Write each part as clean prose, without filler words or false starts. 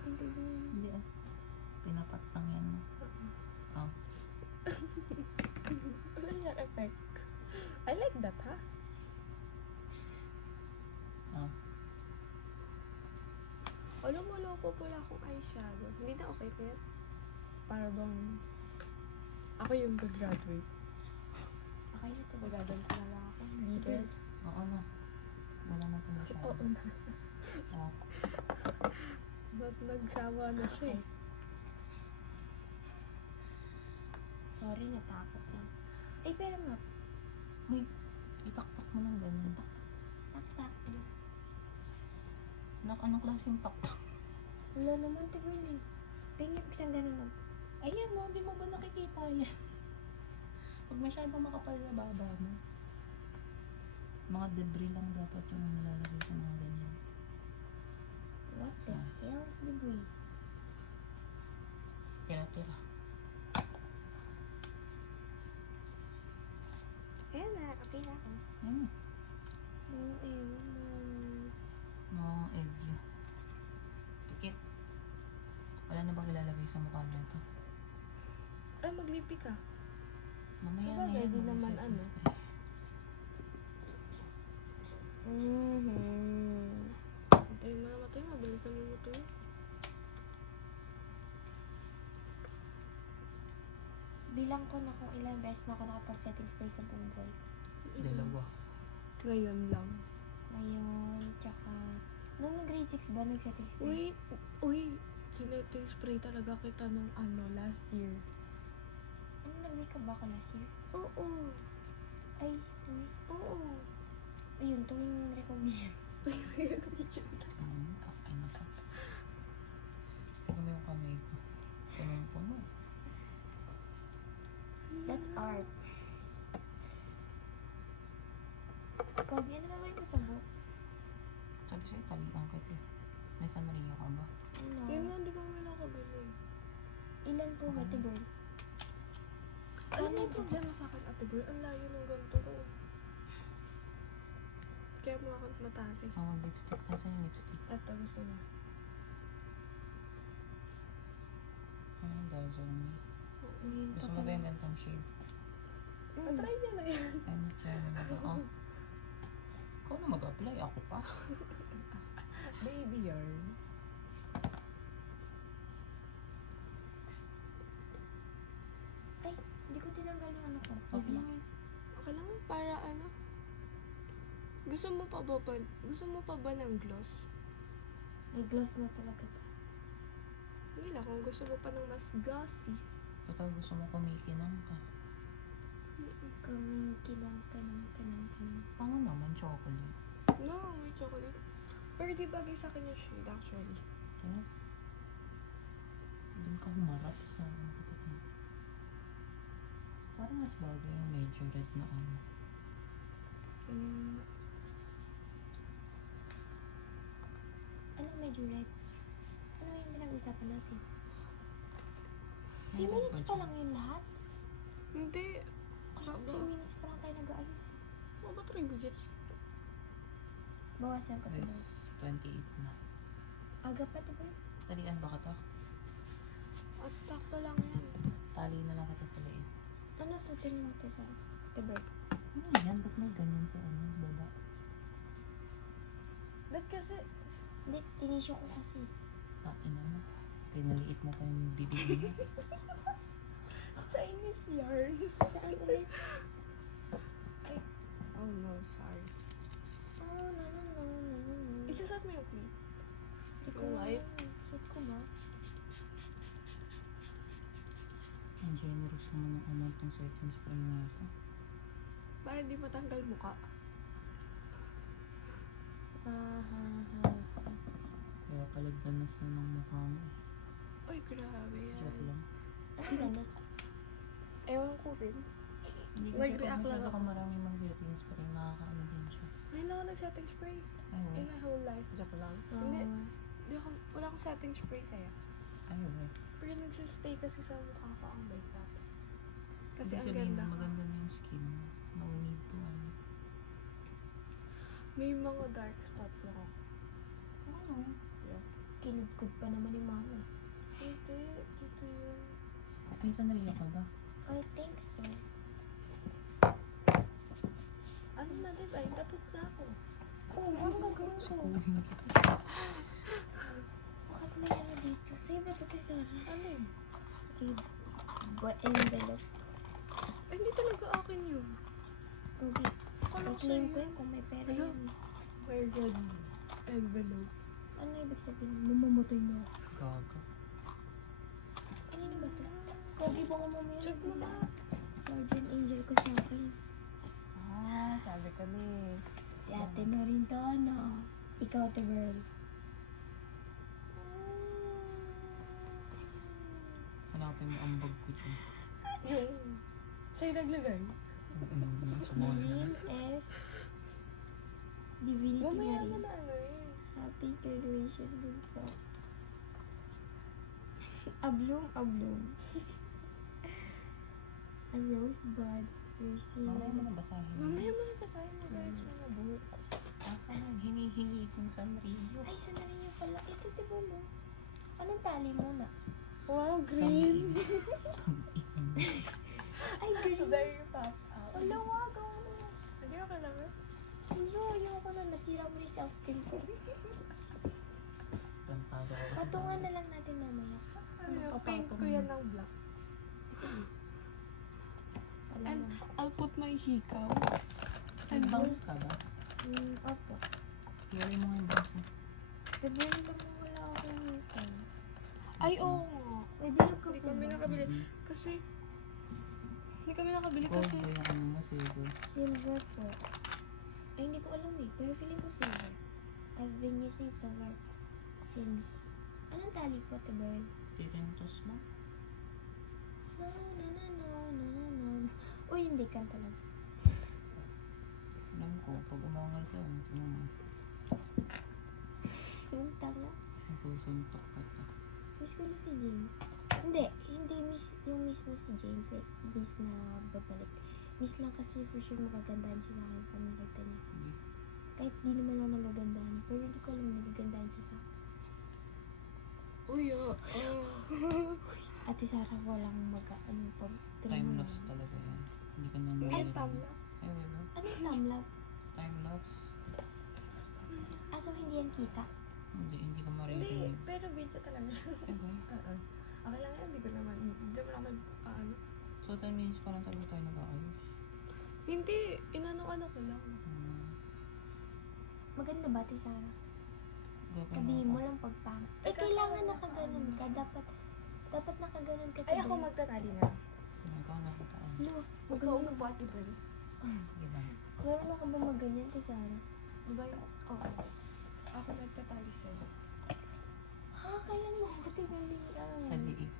natin tignan. Hindi ah. Pinapat lang yan. Oh. Wala siyang effect. I like that, ha? Oh. Alam mo, loko pala akong eyeshadow. Hindi na okay kaya? Para bang ako yung graduate. Okay na ito. Magaganto na lang ako. Glitter. Oo na. Wala na ito masyado. Oo na. Oh. Ba't nagsawa na siya eh? Sorry, natakot lang. Ay, pero nga, May itaktak mo lang ganyan. natakot lang. Anong klaseng taktak? Wala naman, tignan eh. Pingin ko siyang ganun lang. Ayan no, di mo ba nakikita yan? Huwag masyadong makapal sa baba mo. Mga debris lang dapat yung nilalagay sa mga ganyan. What the hell is debris? Tira-tira. Ayan na, okay na ako. Oo, No, egg yun. Pikit. Wala na bang ilalagay sa mukha na ito? Ay, maglipi ka. Mamaya na Sabagay, yan. di mag-set naman and ano. spray. Antayin mo naman tayo. Mabilis naman mo ito. Bilang ko na kung ilang beses na ako nakapag-setting spray sa buong buhay. Dalawa. Ngayon lang. Ngayon, tsaka... Nung grade 6 ba nag-setting spray? Uy, sineting spray talaga kita nung last year. Ano, nag-makeup ba ako last year? Oo. Ay, uy. Oo. Ayun, tuwing recognition. Okay na pa. Tingnan mo yung kamay ko. Tingnan po mo. That's art. Kogi, ano gagawin ko sa buhok? Sabi sa'yo, talian kita eh. May Maria ka ba? Ano? Yun nga, hindi ko naman nakabili. Ilan po ba, Tigor? Alam mo yung problema sa akin, ate girl? Ang layo ng ganito ko. Kaya mo akong matari. Ang lipstick. Asan yung lipstick? Ito, gusto mo. Ang dazzle me. Ngayon pa Gusto mo ba yung gantong shade? Try niya na yan. Ay, na-try mo na ba? Oh. Ikaw na mag-apply. Ako pa. Baby yarn. Ay, hindi ko tinanggal yung ano ko. Okay lang eh. Okay lang, para ano? Gusto mo pa ba ng gloss? May gloss na talaga to. Hindi na, kung gusto mo pa ng mas glossy. Total gusto mo kumikinang ka. Kami kinang. Pango naman, chocolate. No, may chocolate. Pero di bagay sa akin yung shade actually. Oh. Doon ka humarap sa ano ko ito. Parang mas bagay yung medyo red na ano. Anong medyo red? Ano yung pinag-usapan natin? 3 Ayun, minutes pa budget. lang yun lahat? Hindi. Kala ko 3 minutes pa lang tayo nag-aayos. Ano ba 3 minutes? Bawasan ko to. Guys, 28 na. Aga pa, diba? Talian ba ka to? At takto lang yan. Tali na lang kita sa leeg. Ano to? Tingnan mo to sa diba? Ano yan? Ba't may ganyan sa ano? Baba? Ba't kasi, Hindi, tinisyo ko kasi. Ina mo. Pinaliit mo pa yung bibig mo. Chinese yarn. Saan ulit? Oh no, sorry. Oh, no. Isasat mo yung clip. Hindi ko Light. Suit ko ba? Ang generous naman ng amount ng setting spray na ito. Para di matanggal mukha. Kaya pala danas na ng mukha mo. Uy, grabe yan. Joke lang. Ano ganas? Ewan ko rin. Hindi kasi pag Nag-react lang masyado ako. ka maraming mag-setting spray, nakakaano din siya. Ngayon lang ako nag-setting spray. Ay, In wait. my whole life. Joke lang. Hindi. Wala akong setting spray kaya. Ay, wait. Pero nagsistay kasi sa mukha ko ang makeup. Kasi Ibig ang sabihin ganda mo, ko. maganda na yung skin mo. No need to ano. May mga dark spots ako. Ano? Yeah. Kinudkod pa naman ni mama. Hindi, dito yun. May sandalia ka ba? I think so. Ano na, diba? Tapos na ako. Oh, ano gagawin ko? Kuhin kita. Bakit may ano dito? Sa'yo ba ito, Sarah? Ano yun? Envelope. Ay, hindi talaga akin yun. Gogi. Akala ko I-claim sa'yo ko yun. yun kung may pera Hello? yun. My God. Envelope. Ano ibig sabihin? Mamamatay na ako. Gaga. Kanino ba ito? Gogi, baka mamaya. Check mo na. Guardian angel ko sa akin. Ah, sabi ko ni. Si ate na rin to, no? Ikaw, ate girl. Hanapin mo ang bag ko dyan. Yung. Siya yung naglagay. Sumali na. Marine S. Divinity Mamaya mo Marine. na ano yun. Happy graduation, good for. A bloom, a bloom. A rosebud. Mamaya mo Piercing. na basahin. Mamaya mo na basahin mo guys. Mga book. Asa na? Hinihingi kong Sanrio. Ay, sandali niyo pala. Ito, diba mo? Anong tali muna? Wow, green. Ay, green. Very pop out. Wala, wag. Ano? Hindi ako lang eh. Wala, ayoko na. Nasira mo yung self-esteem ko. Pantado ko. Patungan na lang natin mamaya. Ano yung Papatong paint ko yan ng black. Wala And na. I'll put my hikaw. May bangs ka ba? Opo. Hiyari mo nga yung bangs mo. Diba yun lang mo wala akong ito. Ay, oo nga. May bilog ka Hindi po kami ba? nakabili. Kasi, hindi kami nakabili Gold kasi. ba yung ano mo? Silver. Silver po. Ay, hindi ko alam eh. Pero feeling ko silver. I've been using silver since... Anong tali po, ate Bird? Tirintos mo? No, no, no, no, no, no, no. Uy, hindi. Kanta lang. Alam ko, pag umangal ka, ano mo? Yung tanga. Nasusuntok ka to. Miss ko na si James. Hindi miss yung miss na si James. Eh, miss na babalik. Miss lang kasi for sure magagandahan siya sa akin pag nakita niya. Hindi. Kahit di naman ako nagagandahan. Pero hindi ko alam nagagandahan siya sa akin. Uy, oh. Ate Sarah, walang ano pag Time lapse talaga yan. Hindi ka na Ay, nalilito. tama. Ay, wait ba? Ano yung time lapse? Time lapse? Ah, so hindi yan kita? Hindi ka Hindi, maririnig. pero video talaga. Ay, ba? Oo. Okay lang yan, hindi ko naman. Hindi mo naman, ano. So, 10 minutes pa lang tayo nag-aayos. Hindi, inano-ano ko lang. Maganda ba, Ate Sarah? Gagawin Sabihin mo ako. lang pagpang. Eh, Teka, kailangan saan nakaganon ka. Dapat nakaganon ka. Ay, ako Tibay. magtatali na. Ikaw nakitaan. Lo, Ikaw maganon. po, Ate Bel. Sige lang. Meron ka ba maganyan, Ate Sarah? Diba yung, oo. Ako nagtatali sa'yo. Ha, kailan mo ako tinalian? Sa liig.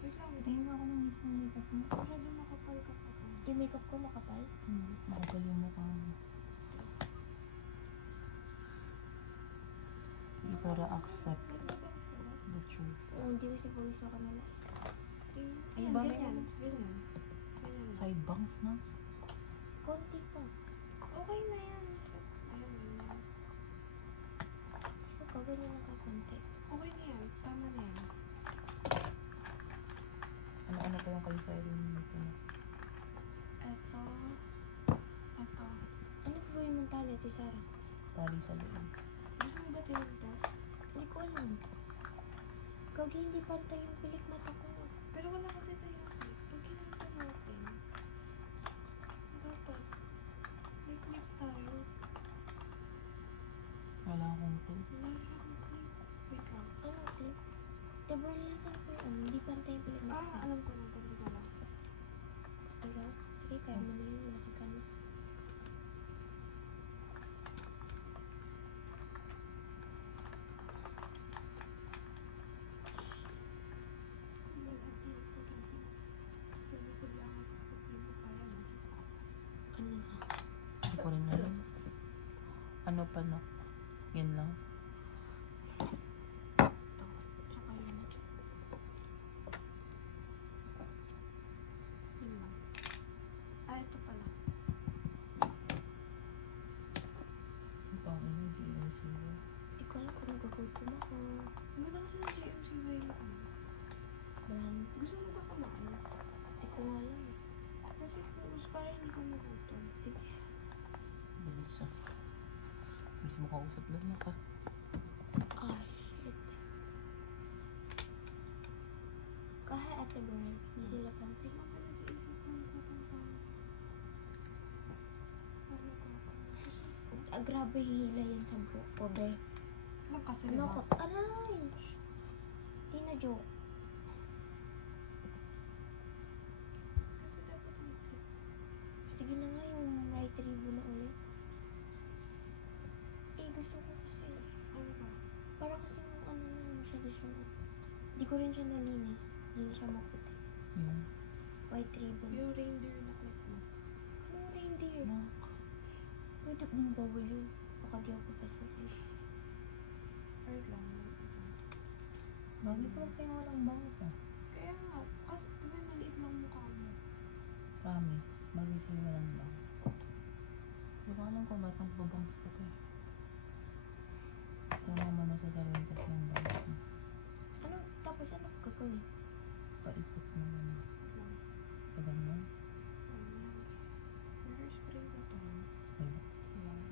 Wait lang, Tingin mo ako ng mismo makeup mo. grabe makapal ka pa. Yung makeup ko makapal? Makapal yung mukha mo. You gotta accept the truth. Oo, hindi kasi pawis ako nila. Ay, Ayan, bagay ganyan. naman. Ganyan. Ganyan. Side bangs na. Konti pa. Okay na yan. Ayan, ganyan. So, kaganyan lang ka konti. Okay na yan. Tama na yan. Ano pa yung kayo sa rin dito? Eto. Eto. Ano gagawin mong tali, Ate Sarah? Tali sa liig. Gusto mo ba tinagtas? Hindi ko alam. Gagi, hindi pantay yung pilik mata ko. Pero wala kasi tayo clip. Pag kinanta natin, dapat may clip tayo. Wala akong tool. Wala akong clip. Wait lang. Anong clip? Diba, nasan ko yung ano? Hindi pantay yung pilik mata ko. Alam ko na. Pwede ka lang. Diba? Sige, kaya mo na yun. Malaki ka na. Ano na? Hindi ko rin alam. Ano pa na? Yun lang. Ito. Tsaka yun. Yun lang. Ah, ito pala. Ito ang energy. Hindi ko alam kung nag-gutom ako. may ano. Wala na. Gusto mo ba kumain? Hindi ko nga alam eh. Kasi gusto parang hindi ko nagutom. Sige. Bilis ah. Bilis mo kausap lang ako. Ah, shit. Kahit ate girl, hindi sila Hindi pantay. lang pa nag-iisip ko kung paano. Paano gagawin? Kasi Grabe hila yan sa buhok ko, be. lang kasi Ano diba? ko? Aray! Hindi na joke. Kasi dapat mag-tip. Sige na nga yung right ribbon na ulit. Eh, gusto ko kasi. Ano ba? Para kasi yung ano na masyado siya. Hindi ko rin siya nalinis. Hindi na siya maputi. Yung White ribbon. Yung reindeer na clip mo. Anong reindeer? nak. Wait, nang bawal yun. Baka di ako professor. Wait lang. Bagay ko lang sa'yo walang bangus ah. Kaya nga, kasi diba maliit lang mukha mo. Promise. Bagay sa'yo walang bangus. Hindi ko alam kung ba't nagbabangus ko to. Sama mo na sa gawin kasi yung bangus mo. Ano? Tapos ano gagawin? Paikot mo ganun. Wait lang. Pa ganyan. Ano yan? Hairspray ko to. Ay, Yan.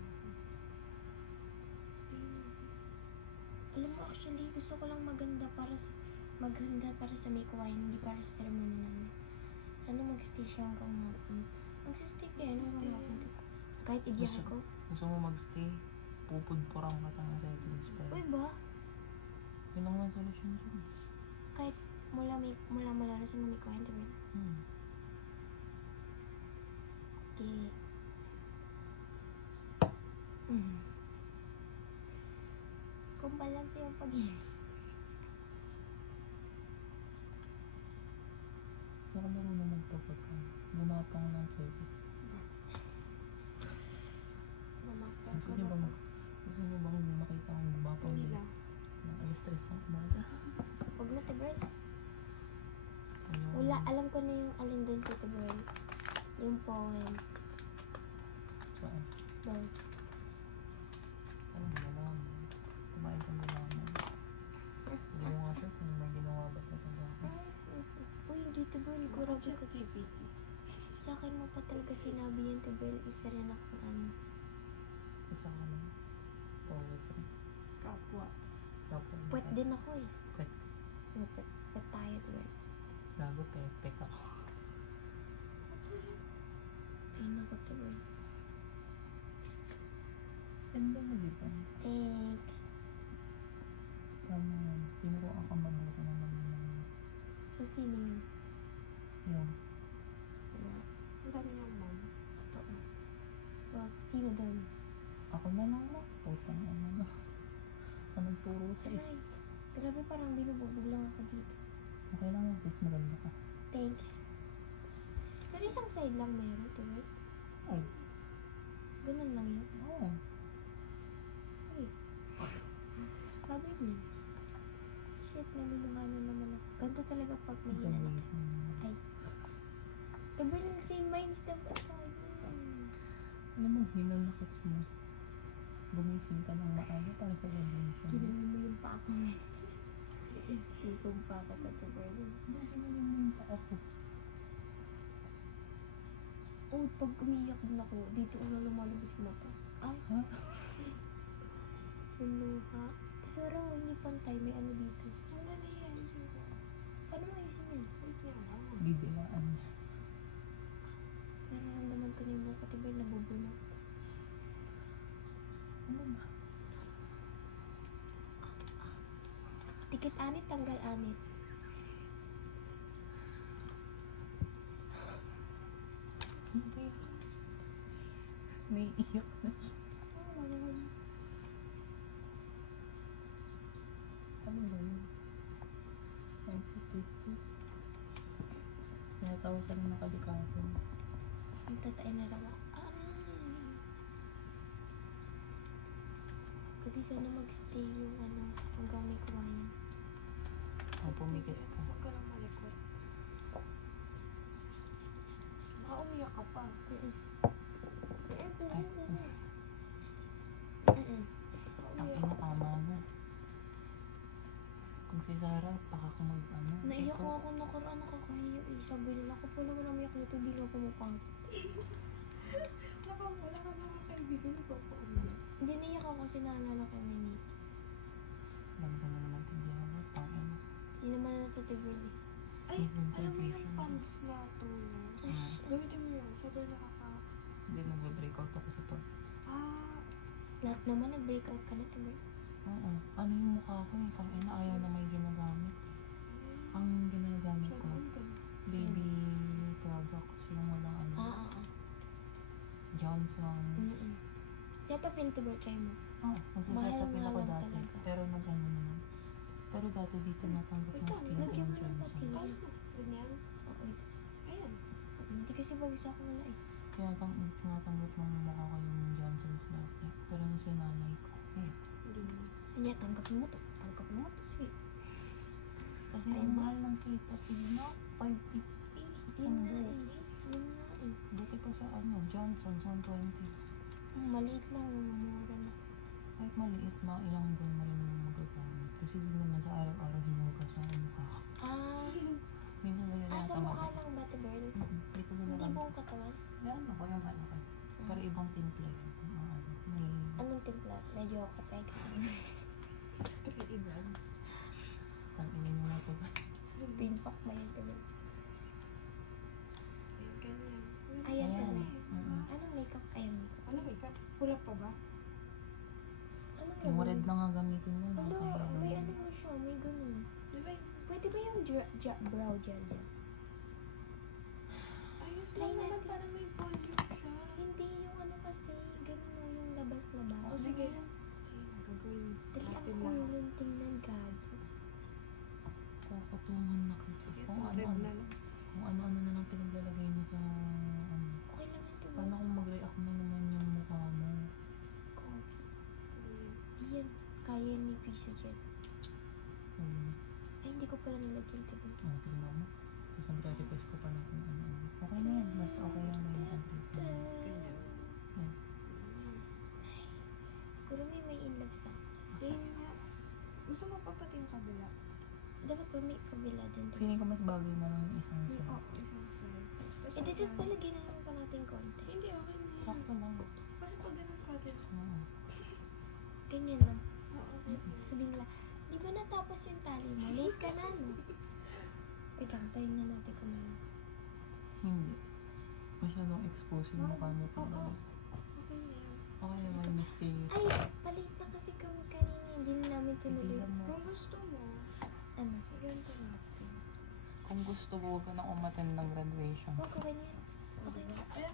Alam mo, actually, gusto ko lang maghanda para sa may kawain, hindi para sa ceremony namin. Sana mag-stay siya hanggang magsistay kaya hanggang mapunta. Kahit ibiyahe ko. gusto mo magstay? Pupudpurang ka tanong sa ito spray. Uy ba? Yun lang ang solusyon dyan. Kahit mula na sa may kawain, diba? Okay. Kung balance yung pag-ibig. Saka marunong magpapagka. Gumapang lang pwede. Mamaster Gusto ko niyo na bang, to. gusto niyo bang makita akong gumapang Hindi dito? lang. Ng alas 3 ng umaga? Huwag na, Tibel. Ano? Wala, alam ko na yung alin doon sa Tibel. Yung poem. Saan? Doon. Ano ginawa mo? Kumain kang ginawa mo. Hindi mo nga sure kung may ginawa ba talaga ako. Uy, hindi Tibel. Grabe ko. GPT. Sa akin mo pa talaga sinabi yan, Tibel. Isa rin akong ano. Isa ka lang. Poetry. Kapwa. Kapag Puwet din ako eh. Puwet. Puwet tayo, Tibel. Gago, pepek ako. Ay, naku, Tibel. Ganda mo dito. Thanks. Tama yan. Tinuruan ka mabuti naman yun. So, sino yun? Yung Wala. Ang dami niyang mom. Totoo. So, sino doon? ako na lang na. Putang ano na. Anong turo sa'yo? Aray. Grabe, parang binububog lang ako dito. Okay lang yan, sis. Maganda ka. Thanks. Pero isang side lang meron, Tibel. Ay, Ganun lang yun. oo. Sige. Sabi niyo. Shit, naluluhanan naman ako. Ganito talaga pag mahina na. Ay. Tibel, same minds dapat tayo. Ano mo, hinulakot mo. Gumising ka ng maaga para sa graduation. Ginawa mo yung pa ako ngayon. Susumpa ka na, Tibel. Ginawa mo yung pa ako. Oh, pag umiyak din ako, dito ko na lumalabas yung mata. Ay. Ha? Yung luha. Tapos parang hindi pantay, may ano dito. Wala na yan. Sure. Paano mo ayusin yun? Wait niya lang. Bidilaan niya. Nararamdaman ko na yung buka, Tibel, nabubunot. Ano ba? Tikit anit, tanggal anit. Hindi. May iyak na siya. Ano ba yun? 1950. Tinatawag ka rin nakalikasan. Ang tatay na raw ako. Aray! Kagisa na mag-stay yung ano, hanggang may kawayan. Ang pumikit ka. Huwag ka lang malikot. Baka umiyak ka pa. Ay, Baka ang umiyak. kinakama mo. Kung si Sarah, baka kung ano. Naiyak ikaw- ako nakaraan, nakakahiya eh. Sabi nila, ako pala wala umiyak nito, di nga pumapasok. Wala ka naman kaibigan, nagpapaumiyak. Hindi naiyak ako kasi naalala ko yung minute. Alam ko na naman tindihan mo, tangina. Hindi naman natatigil eh. Ay, alam mo yung pants na to, no? Ah. Gamitin mo yun, sobrang Hindi, nag-breakout ako sa pag... Lahat naman nag-breakout ka na, diba? Oo. Ano yung mukha ko eh, tangina, ayaw na may ginagamit. Ang ginagamit ko, baby products, yung walang ano, Johnson. Cetaphil to ba, try mo? Oo, magsasetapin ako Mahal nga dati. lang talaga. Pero nag-ano naman. Pero dati dito natanggap ng skin Lagyan and mo ng Johnson. patil. Ganyan? Oo, wait. Ayan. Hindi kasi bagsa ko wala eh. Kaya tinatanggap ng mukha ko yung Johnson's dati. Pero nung sinanay ko, Hindi na. Kanya, tanggapin mo to. Tanggapin mo to. Sige. Kasi Ayun ang ba? mahal ng Cetaphil, no? 550. Yun Isang nga buo. eh. Yun nga eh. Buti pa sa ano, Johnson's 120. Maliit lang, mura na. Kahit maliit, mga ilang buwan na rin naman magagamit. Kasi hindi naman sa araw-araw hinugas ang mukha ko. Ah, Minsan lang sa yata mukha lang ba, Tibern? Hindi ko Hindi ginagamit. buong katawan? Meron ako yung malaki. Pero ibang timpla yun. Mga ano, may... Anong timpla? Medyo kapeg. Iban. Tanginin mo na ito ba? Pinpak ba yun, Tibern? Ayan, ganyan. Ayan, Ayan. Tibern. Mm-mm. Anong makeup? Ayan, makeup. Ano ba ikaw? Pula pa ba? Anong Yung laman? red na nga gamitin mo. Hello, nakakahiya may naman. ano mo siya, may ganun. Di ba? Pwede ba yung brow gel dyan? Ayos Try lang naman natin. para may volume siya. Hindi, yung ano kasi, ganun o yung labas-labas. O sige. Sige, gagawin Dali, ang natin cool lahat. yung tingnan, gagi. Kukutungan na kita. Sige, Kung ito, red ano-ano. na lang. Kung ano-ano na lang pinaglalagay mo sa ano. Okay lang yun, Tibern. Paano kung mag-react na naman yung mukha mo? Kogi. Ayan. Di yan, kaya ni Piso Gel. Ay, hindi ko pala nilagyan, Tibern. Tingnan mo. Tapos nagre-request ko pa na kung ano-ano. Okay na yan. Mas okay lang na yung complete na yun. Ganyan. Yan. Siguro may in love sa akin. Eh nga. Gusto mo pa pati yung kabila? Dapat ba may kabila din, Tibern? Feeling ko mas bagay na lang yung isang isa. Oo, isang side. Tapos Edit ang- pala, ginanong pa natin konti. Hindi, okay na yan. Sakto lang. Kasi pag ganun ka din. Oo. Ganyan lang. Oo. Sasabihin nila, di ba natapos yung tali mo? Late ka na, no? Wait lang, tayo na natin kumain. Hindi. Masyadong expose yung mukha mo Oo. talaga. Okay na yan. Okay naman mysterious. Ay, palit na kasi kami kanina. Hindi na namin tinuloy. Ibisan mo. Kung gusto mo, Ano? ganito natin. Kung gusto mo, huwag ka nang umattend ng graduation. Okay na yan. Okay na. Eh,